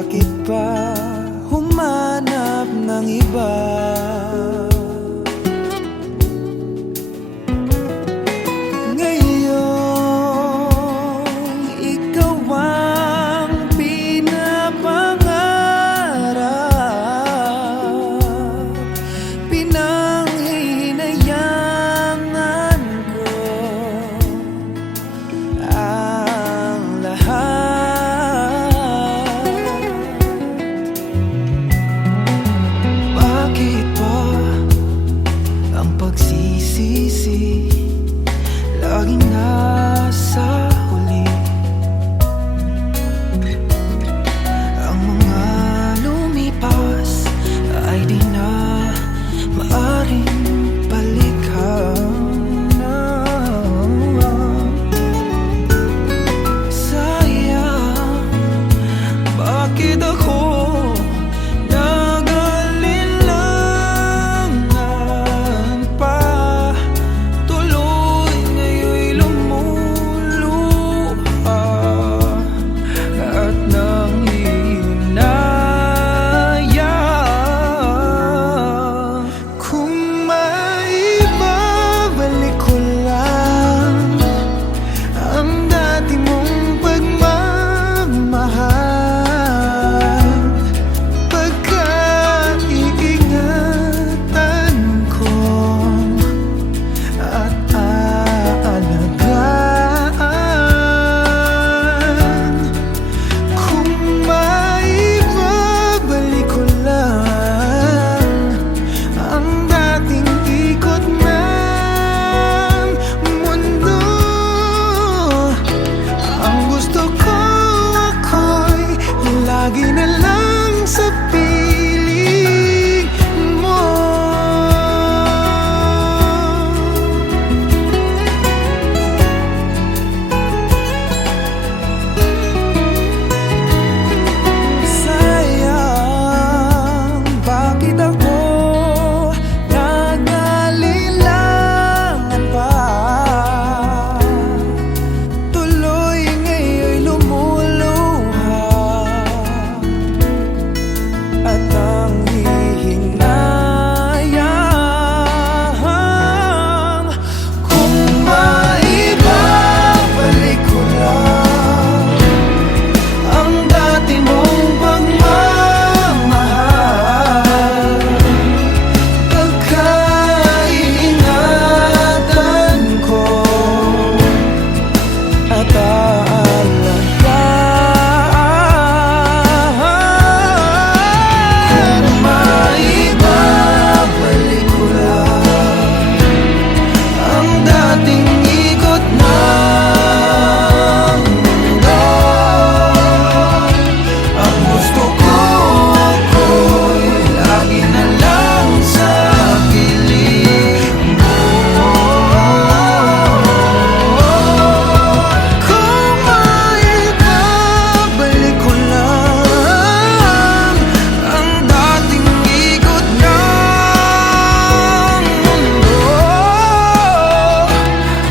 bakit pa humanap ng iba? Ngayon, ikaw ang pinapangarap, pinanghihinayangan ko ang lahat. Bakit ba ang pagsisisi laging nasa huli? Ang mga lumipas ay di na maaring balikan na. Sayang, bakit ako nag-alinlangan pa? Tuloy ngayon'y lumuluha at nanghihinayang. Kung maibabalik ko lang ang dati mong pagmamahal, pagkaiingatan ko at aalagaan. Kung maibabalik ko lang ang dating ikot ng mundo, ang gusto ko ako'y lagi na lang sa piling mo. Sayang, bakit ako nag-alinlangan pa? Tuloy ngayon'y lumuluha at nanghihinayang. Kung maibabalik ko lang ang dati mong pagmamahal, pagkaiingatan ko at aalagaan. Kung maibabalik ko lang ang dating ikot ng mundo, ang gusto ko ako'y lagi na lang sa piling mo. Kung maibabalik ko lang ang dating ikot ng mundo,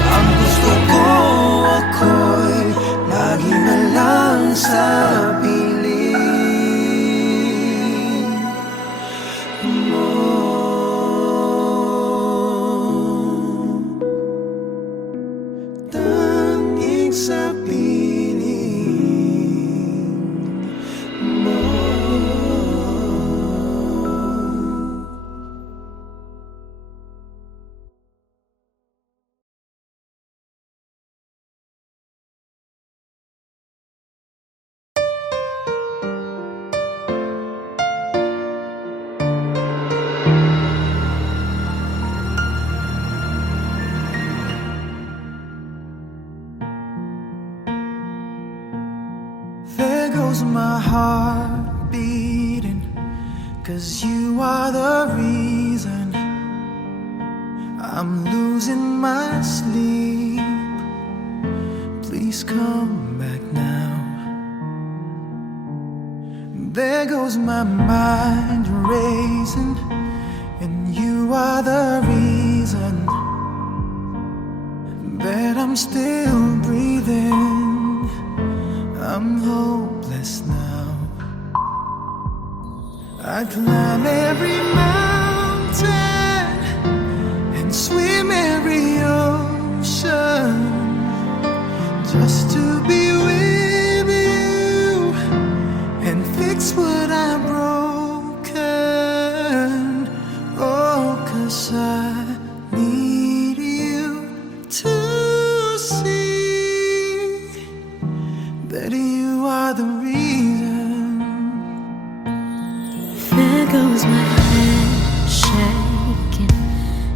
ang gusto ko ako'y lagi na lang sa piling mo. Tanging sa piling mo. There goes my heart beating, 'cause you are the reason I'm losing my sleep. Please come back now. There goes my mind racing, and you are the reason that I'm still breathing. I'm hopeless now. I'd climb every mountain and swim every ocean just to be with you and fix what I've broken. Oh, 'cause I need you to see that you are the reason. There goes my hand shaking,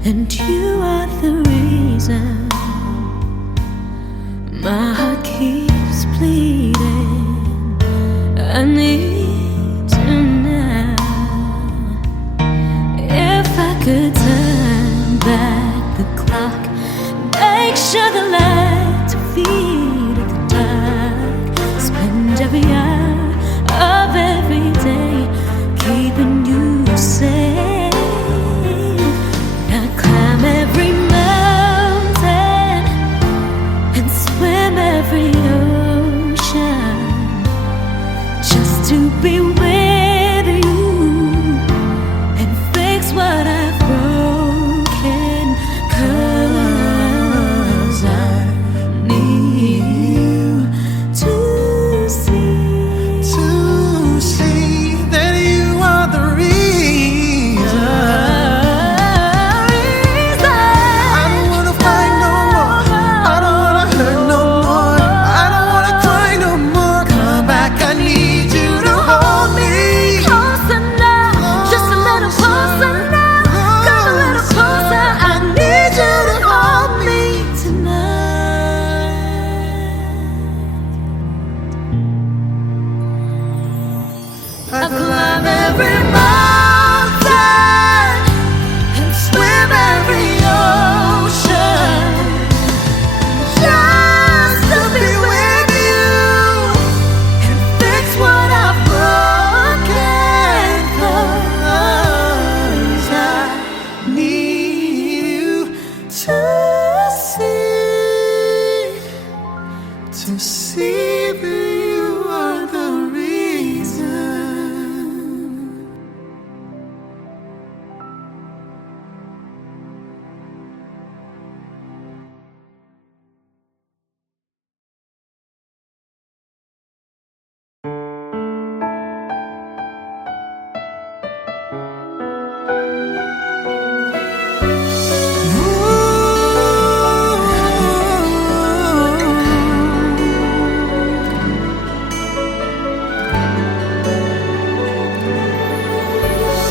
and you are the reason. My heart keeps bleeding. I need you now. If I could turn back the clock, make sure the lights are feed at the dark, spend every hour of every day keeping you safe. I climb every mountain and swim every ocean just to be with you and fix what I've broken. 'Cause I need you to see that you are the reason. I don't wanna fight no more. I don't wanna hurt no more. I don't wanna cry no more. Come back, I need you to hold me. Closer now, just a little closer now. Come a little closer, I need you to hold me tonight. I climb every mountain and swim every ocean just to be with you and fix what I've broken. 'Cause I need you to see that you are the reason.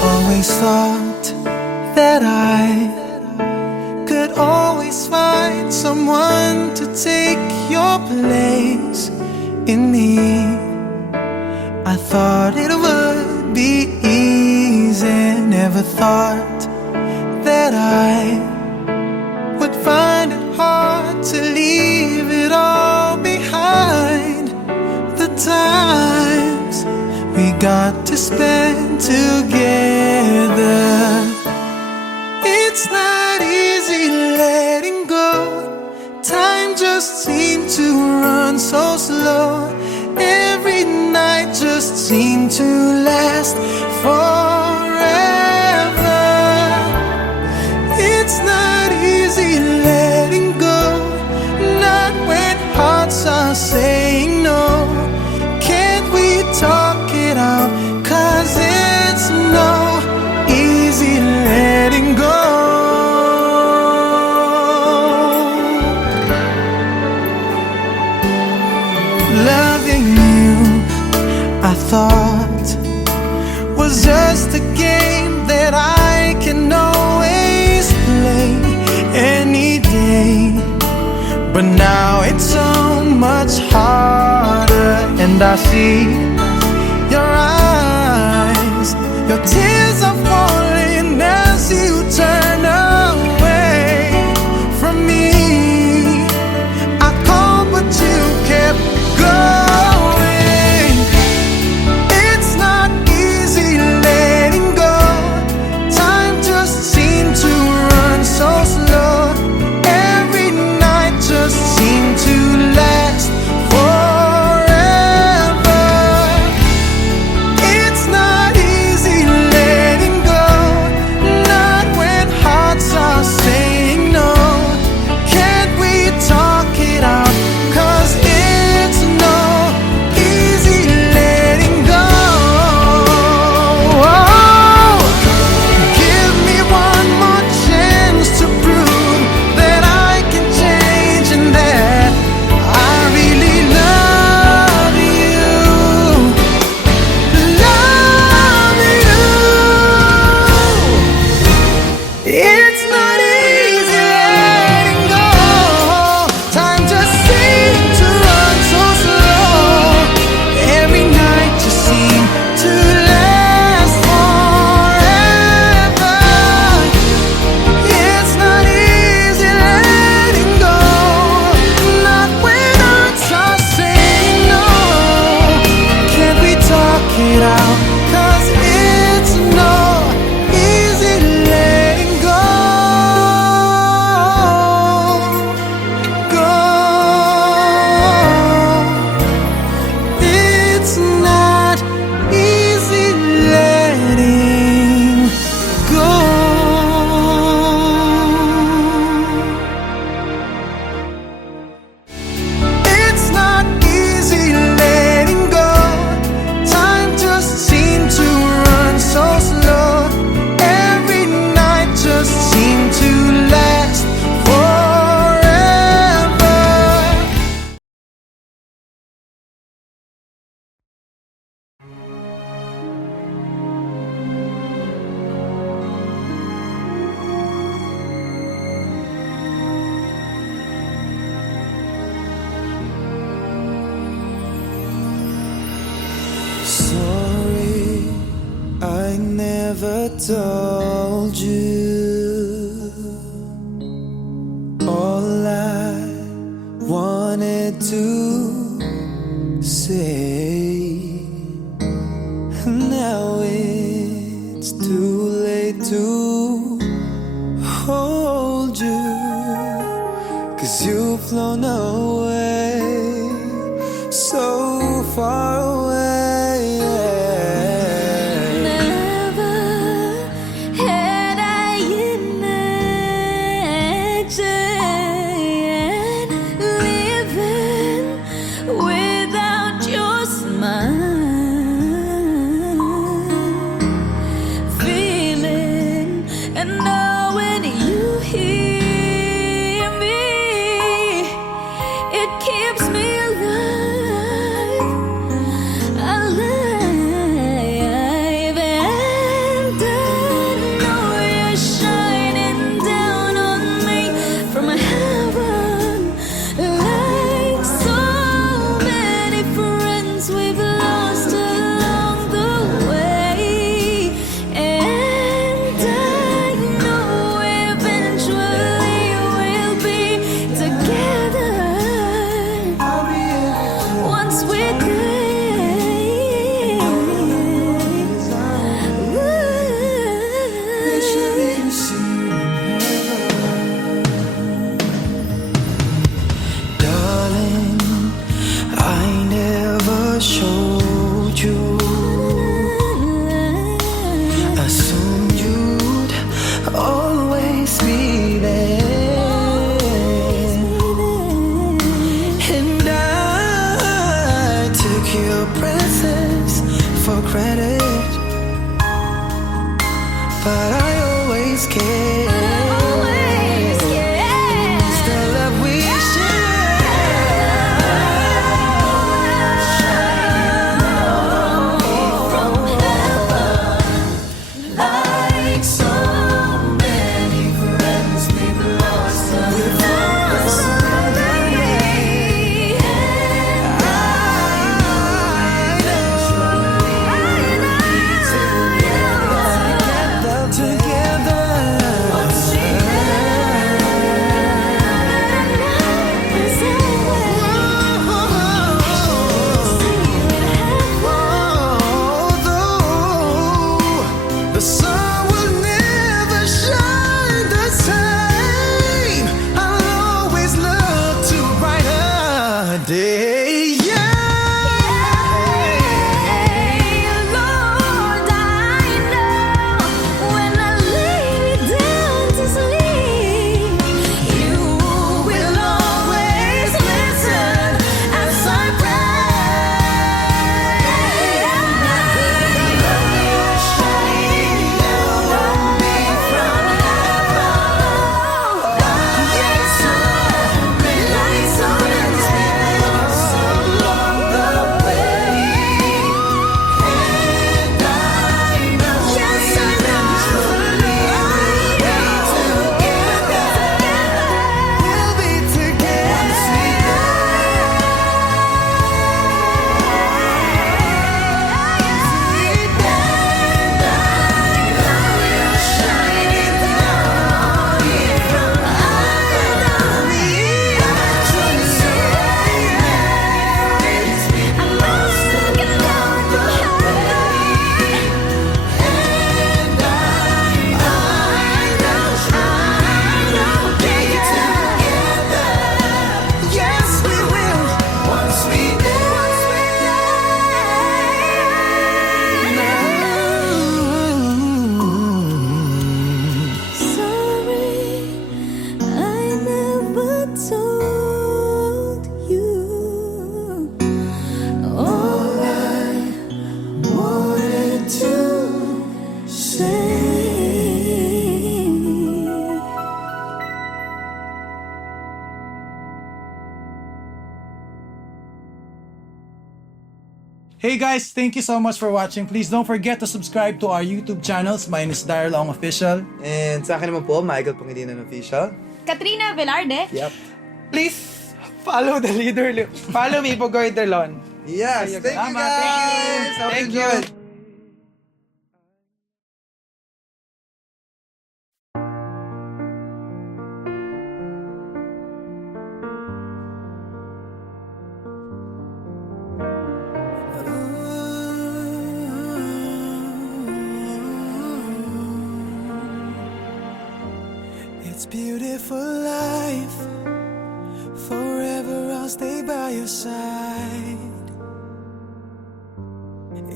Always thought that I could always find someone to take your place in me. I thought it would be easy, never thought that I would find it hard to leave it all behind. The times we got to spend together, it's not easy letting go. Time just seemed to run so slow. Every night just seemed to last forever. It's not easy letting go, not when hearts are saying no. Can't we talk it out? 'Cause it's no easy letting go. Loving you, I thought, was just a game that I can always play any day. But now it's so much harder, and I see your eyes, your tears are falling as you turn away from me. I called but you kept going. It's not easy letting go. Time just seemed to run so slow. Every night just seemed to last forever. It's not easy it out, 'cause it's no easy letting go. It's not easy letting go. It's not easy letting go. Time just seemed to run so slow. Every night just seemed to last forever. Sorry, I never told you all I wanted to say. Now it's too late to hold you, 'cause you've flown away, so far away. Never had I imagined living without your smile, feeling and knowing you hear me. It keeps me alive, alive, and I know you're shining down on me from heaven, like so many friends we've lost along the way. And I know eventually we'll be together once we're there. Darling, I never showed you. Assumed you'd always be there, and I took your presence for granted, but I always cared. It's the love we like so many friends we've lost together. Hey guys, thank you so much for watching. Please don't forget to subscribe to our YouTube channels. Mine is Darlong Official. And sa akin naman po, Michael Pangilinan Official. Katrina Velarde. Yep. Please follow the leader. Follow me, Pugoy Delon. Yes, thank you Tama, guys! Hope Thank you you. enjoyed. It's beautiful life. Forever I'll stay by your side.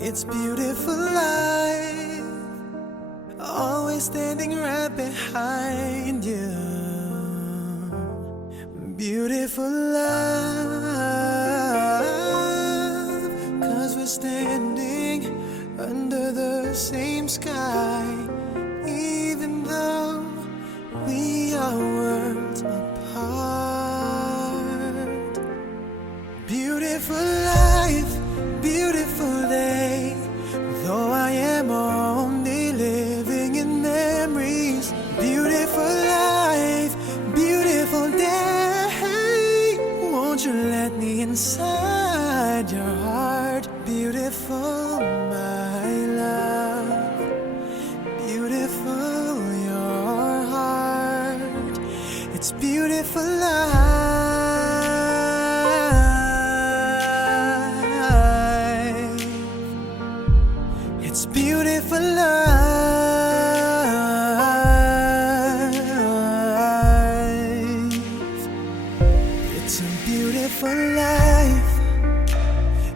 It's beautiful life. Always standing right behind you. Beautiful love. 'Cause we're standing under the same sky. Even though we are worlds apart. Beautiful life, beautiful day. Though I am only living in memories. Beautiful life, beautiful day. Won't you let me inside your heart? Beautiful, my love. Beautiful, your heart. It's beautiful life. It's beautiful life. It's a beautiful life.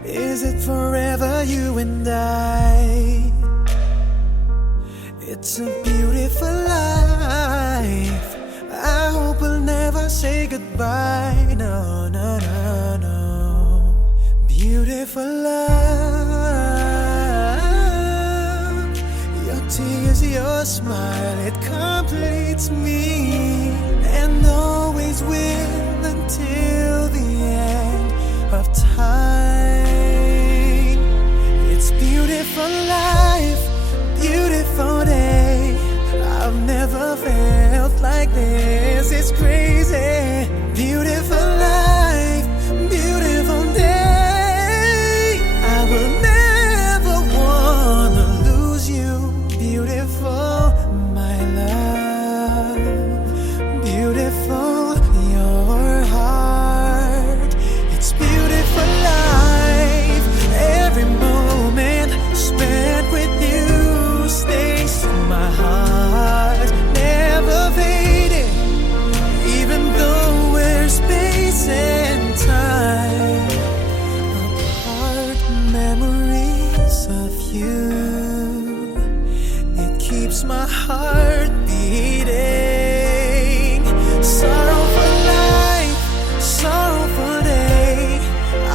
Is it forever, you and I? It's a beautiful life. I hope we'll never say goodbye. No, no, no, no. Beautiful love. Your tears, your smile, it completes me. And always will until the end of time. It's beautiful life, beautiful day. I've never felt like this. It's crazy. Beautiful life, beautiful day. I will never wanna lose you. Beautiful, my love. Beautiful, your heart. It's beautiful life. Every moment spent with you stays in my heart, never fading. Even though we're space and time apart, memories of you, it keeps my heart beating. Sorrowful life, sorrowful day.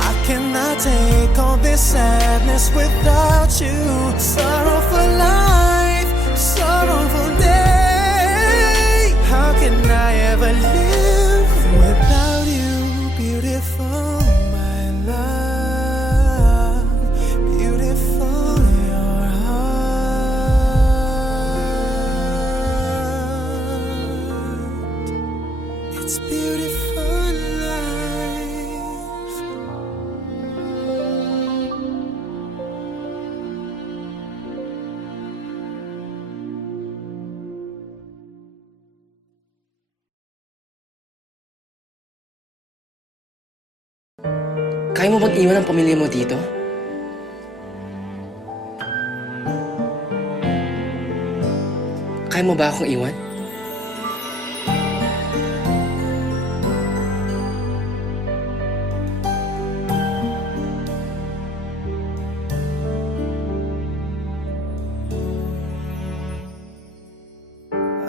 I cannot take all this sadness without you. Sorrowful life, sorrowful day. How can I ever live without you? Beautiful, my love. Beautiful, your heart. It's beautiful life. Kaya mo bang iwan ang pamilya mo dito? Kaya mo ba akong iwan?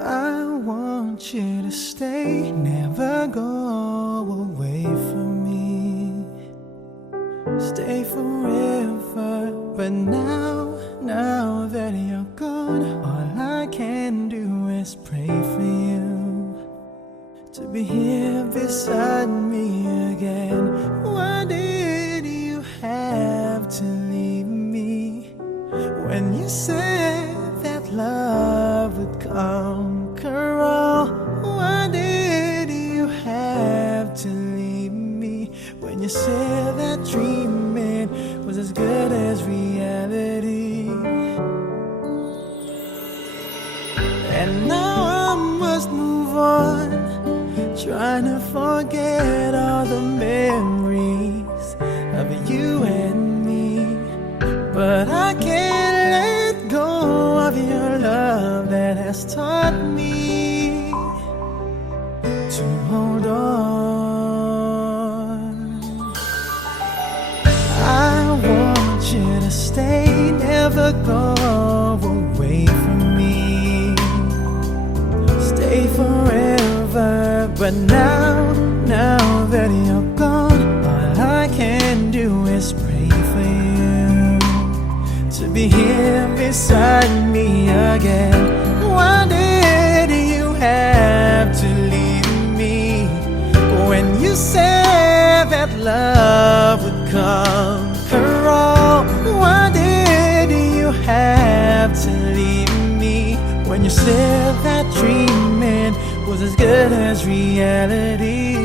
I want you to stay, never go away from me. Stay forever, but now that you're gone, all I can do is pray for you to be here beside me again. Why did you have to leave? when you said that love would conquer all. Why did you have to leave me when you said that dreaming was as good as reality? And now I must move on, trying to forget all the memories of you and me. But I can't let go of your love that has taught me to hold on. I want you to stay, never go away from me. Stay forever, but now that you're gone, all I can do is pray for you to be here beside me again. Why did you have to leave me when you said that love would conquer all? Why did you have to leave me when you said that dreaming was as good as reality?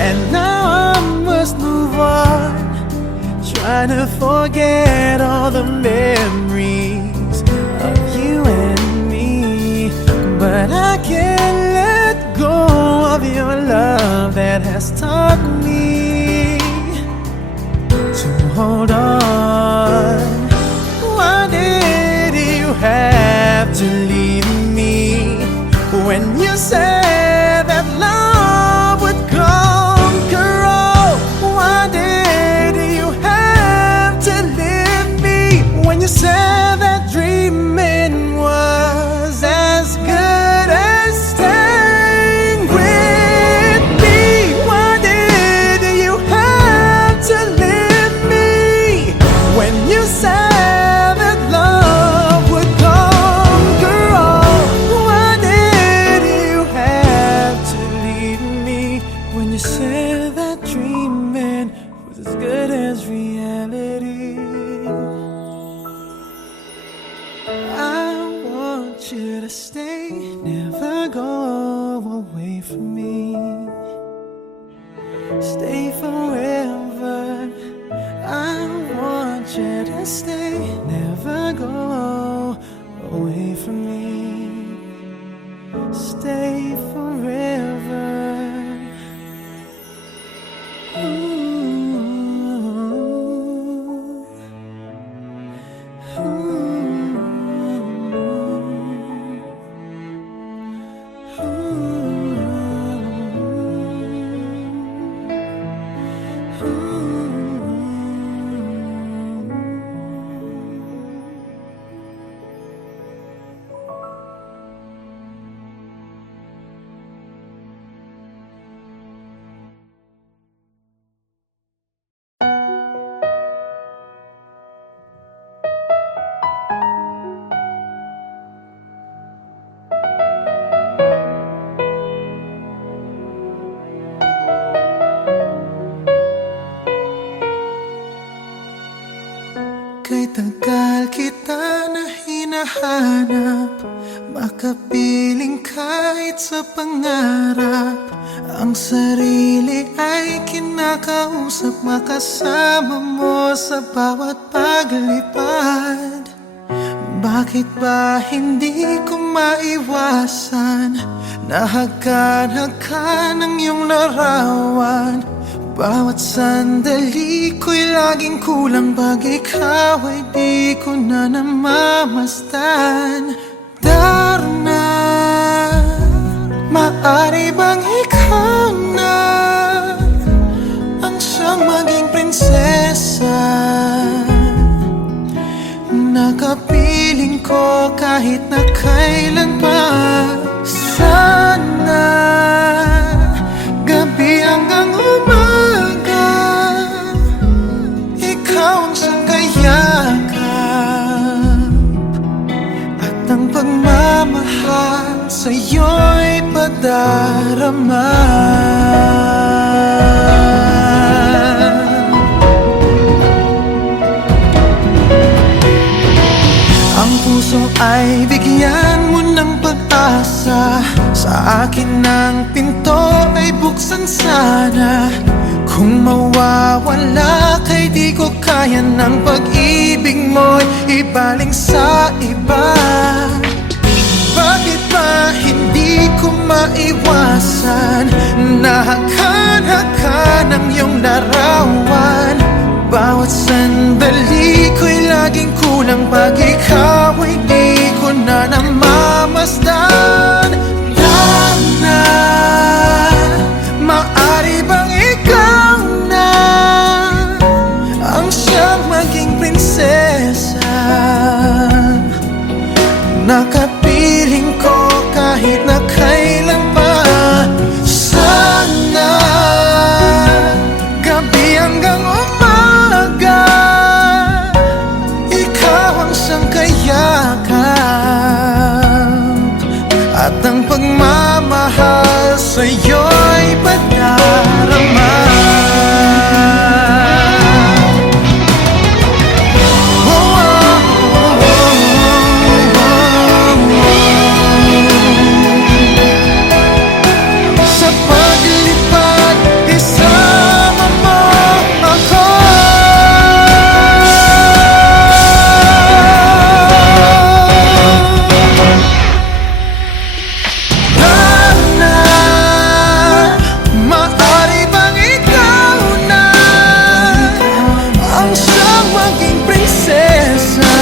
And now I must move on, trying to forget all the memories of you and me. But I can't let go of your love that has taught me to hold on. Why did you have to leave me when you said that love would conquer all? Why did you have to leave me when you said that dreaming was as good as staying with me? Why did you have to leave me when you said that love would conquer all? Why did you have to leave me when you said that dreaming was as good as reality? I want you to stay, never go away from me. Stay forever. I want you to stay, never go away from me. Stay forever. Kay tagal kita na hinahanap, makapiling kahit sa pangarap. Ang sarili ay kinakausap, makasama mo sa bawat paglipad. Bakit ba hindi ko maiwasan? Nahagkan-hagkan ang iyong larawan. Bawat sandali ko'y laging kulang, pag ikaw ay di ko na namamasdan. Darna, maaari bang ikaw na ang siyang maging prinsesa? Nakapiling ko kahit na kailan pa. Sana gabi hanggang umaga, ikaw ang siyang kayakap, at ang pagmamahal sa'yo'y padarama. ay bigyan mo ng pag-asa. Sa akin ang pinto ay buksan sana. Kung mawawala kay di ko kaya ng pag-ibig mo'y ibaling sa iba. Bakit ba hindi ko maiwasan na hakan-hakan ang iyong larawan? Bawat sandali ko'y laging kulang pag ikaw ay di ko na namamasdan. Dana, maari bang ikaw na ang siyang maging prinsesa? Nakapiling ko kahit na kailan pa. Sana gabi hanggang umaga ikaw ang siyang kayakap, at ang pagmamahal sa'yo'y padarama. Sa paglipad, isama mo ako. Dana, maari bang ikaw na ang siyang maging prinsesa?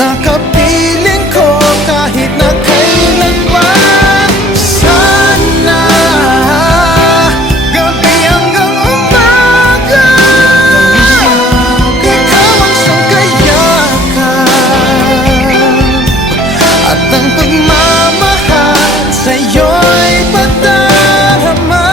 Nakapiling ko kahit na kailan pa. Sana gabi hanggang umaga ikaw ang siyang kayakap, at ang pagmamahal sa'yo'y padarama.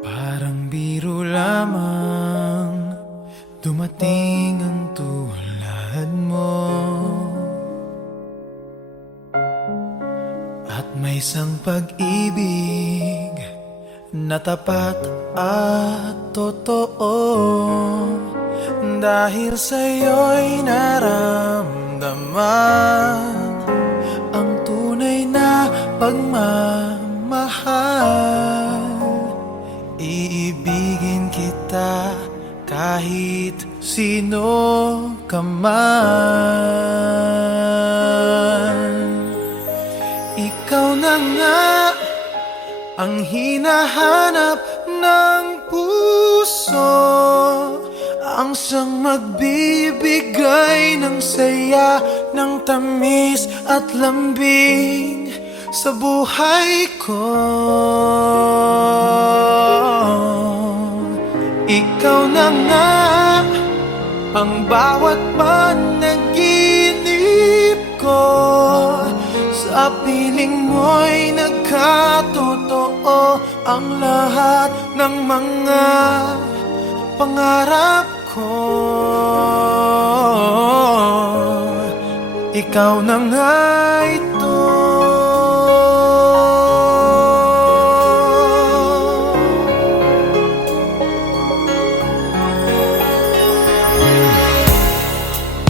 Parang biro lamang dumating ang tulad mo, at may isang pag-ibig na tapat at totoo. Dahil sa'yo'y naramdaman ang tunay na pagmamahal. Iibigin kita kahit sino ka man. Ikaw na nga ang hinahanap ng puso, ang siyang magbibigay ng saya, ng tamis at lambing sa buhay ko. Ikaw na nga ang bawat panaginip ko, sa piling mo'y nagkatotoo ang lahat ng mga pangarap ko. Ikaw na nga ito.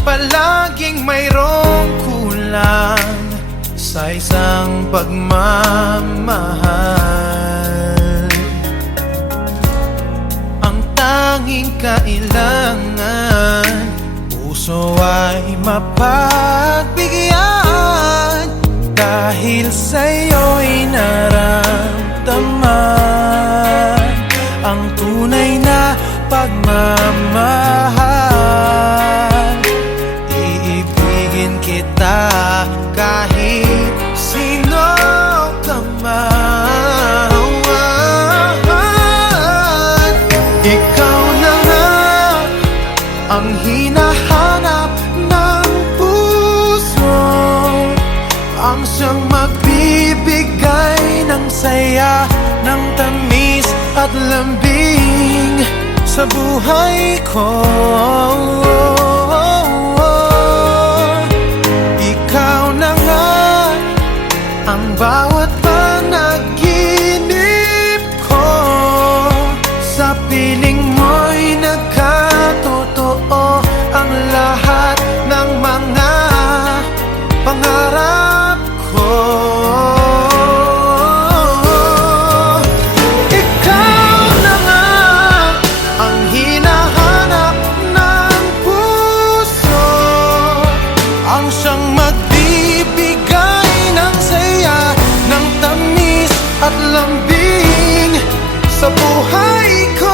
Palaging mayroong kulang sa isang pagmamahal. Ang tanging kailangan, puso ay mapagbigyan. Dahil sa'yo'y naramdaman ang tunay na pagmamahal. Iibigin at lambing sa buhay ko. Ikaw na nga ang bawat panaginip ko. Sa piling mo'y nagkatotoo ang lahat ng mga pangarap ko. Ikaw na nga ang hinahanap ng puso, ang siyang magbibigay ng saya, ng tamis at lambing sa buhay ko.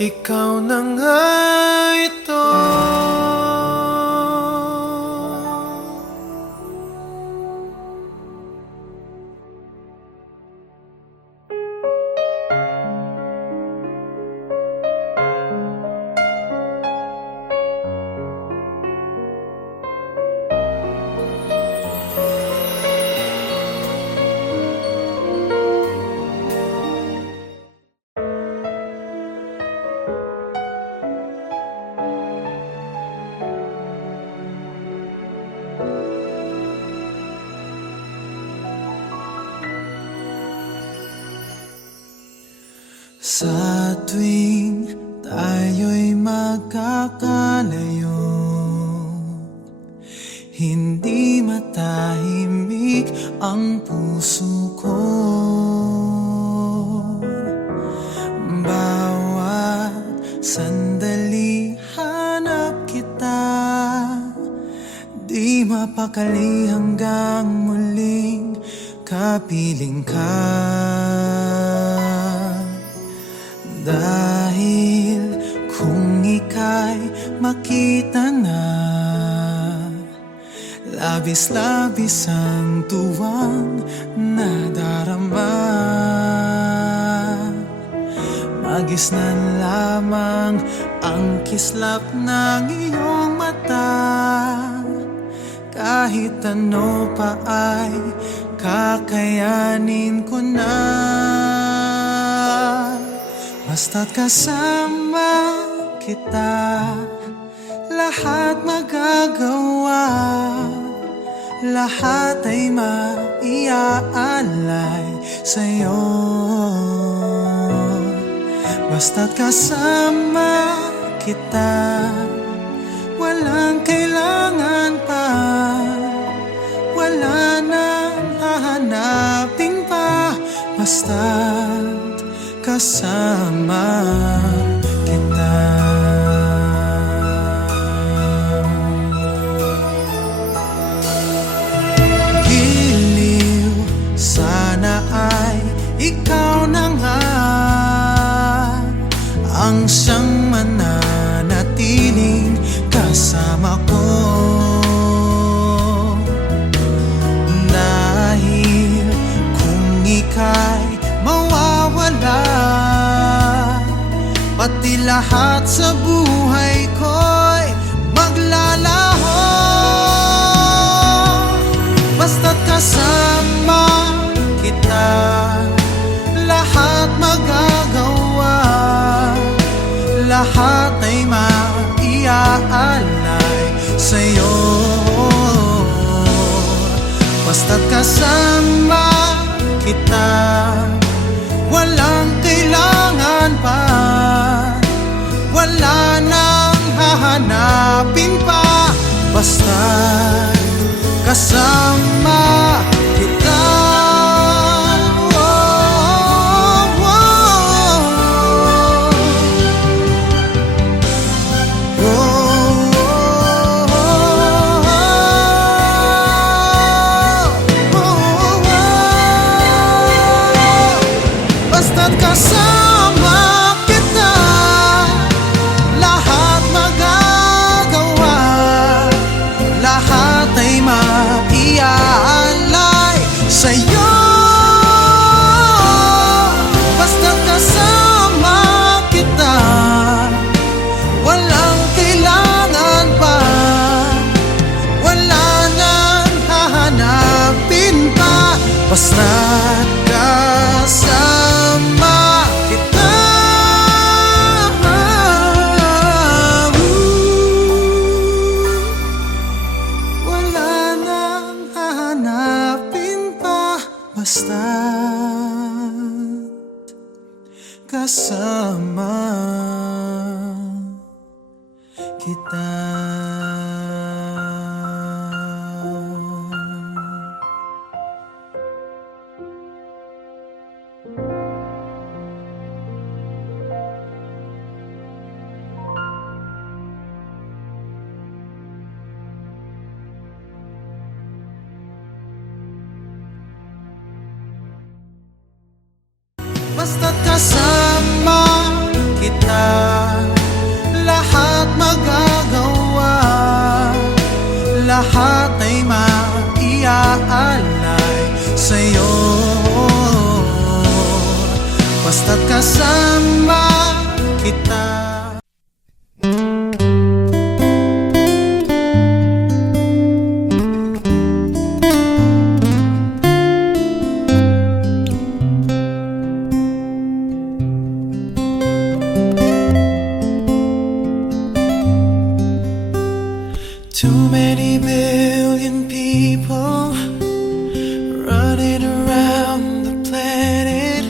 Ikaw na nga ito. Sa tuwing tayo'y magkakalayo, hindi matahimik ang puso ko. Bawat sandali hanap kita, di mapakali hanggang muling kapiling ka. Dahil kung ika'y makita na, labis-labis ang tuwang nadarama. Magisnan lamang ang kislap ng iyong mata, kahit ano pa ay kakayanin ko na. Basta't kasama kita, lahat magagawa, lahat ay maiaalay sa'yo. Basta't kasama kita, walang kailangan pa, wala nang hahanapin pa. Basta't kasama kita. Giliw, sana ay ikaw na nga ang siyang mananatiling kasama ko. Dahil kung ika'y mawawala, pati lahat sa buhay ko'y maglalaho. Basta't kasama kita, lahat magagawa, lahat ay maiaalay sa'yo. Basta't kasama kita, walang kailangan pa, wala nang hahanapin pa. Basta't kasama kita. Basta't kasama kita, lahat magagawa, lahat ay maiaalay sa'yo. Basta't kasama kita, walang kailangan pa, wala nang hahanapin pa. Basta't kasama kita. Wala nang hahanapin pa. Basta't kasama kita. Basta't kasama kita, lahat magagawa, lahat ay maiaalay sa'yo. Basta't kasama kita. Too many billion people running around the planet.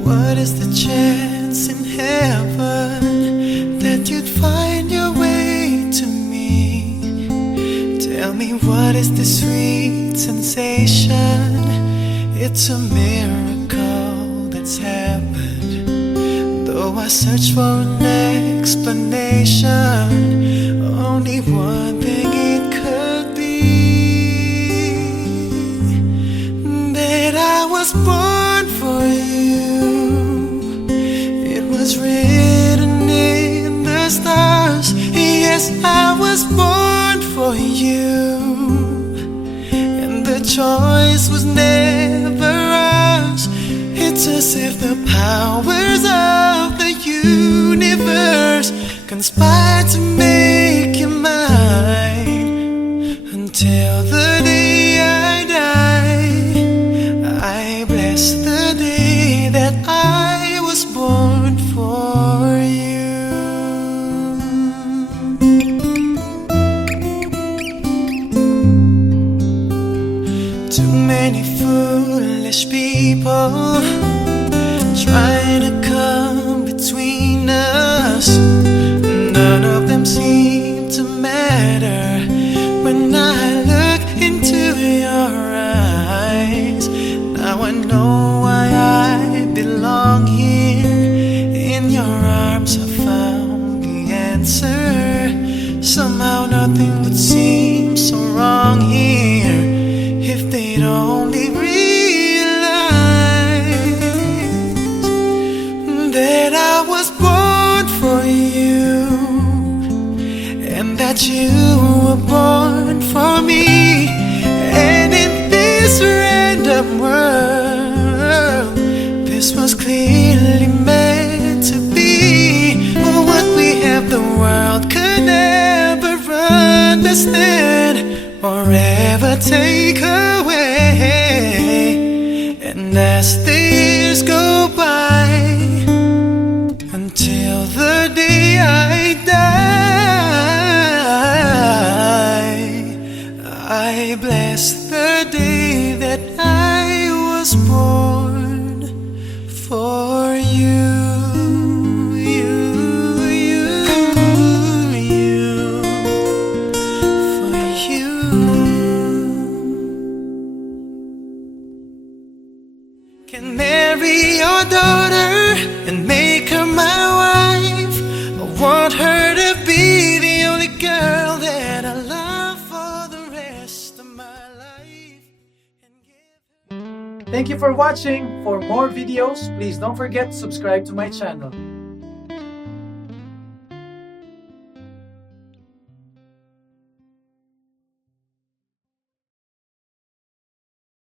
What is the chance in heaven that you'd find your way to me? Tell me, what is this sweet sensation? It's a miracle that's happened. Though I search for an explanation, only one thing it could be, that I was born for you. It was written in the stars. Yes, I was born for you, and the choice was never ours. It's as if the powers of the universe conspired to make you mine. Until the day I die, I bless the day that I was born for you. Too many foolish people trying to come between us. None of them seem to matter when I look into your eyes. Now I know why I belong here. In your arms I found the answer. Somehow nothing would seem so wrong here if they'd only realize that I was born for you, and that you were born for me. And in this random world, this was clearly meant to be. What we have, the world could never understand or ever take away. And as the years go by, until the day I die, I bless the day that I was born for you. Can marry your daughter and make her my wife. I want her to be the only girl that I love for the rest of my life. And give her Thank you for watching. For more videos, please don't forget to subscribe to my channel.